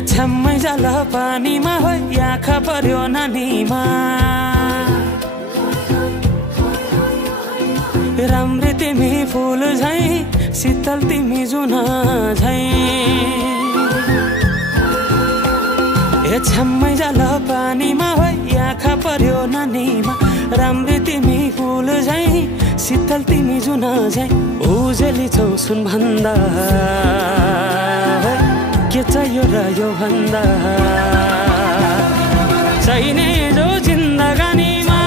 छम्मै जाल पानीमा हो आँखा पर्यो नानीमा राम्री तिमी फुल झै शीतल तिमी जुन झै छम्मै जाल पानीमा हो आँखा पर्यो नानीमा राम्री तिमी फुल झै शीतल तिमी जुन झै उजेली छौ सुन भन्दा के चाहियो र यो भन्दा चाहिने जो जिन्दगानीमा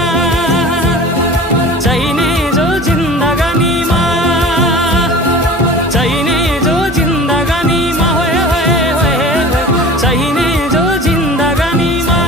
चाहिने जो जिन्दगानीमा चाहिने जो जिन्दगानीमा चाहिने जो जिन्दगानीमा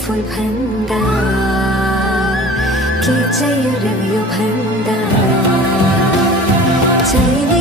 फूल भन्दा के चाहियो र यो भन्दा चाहिने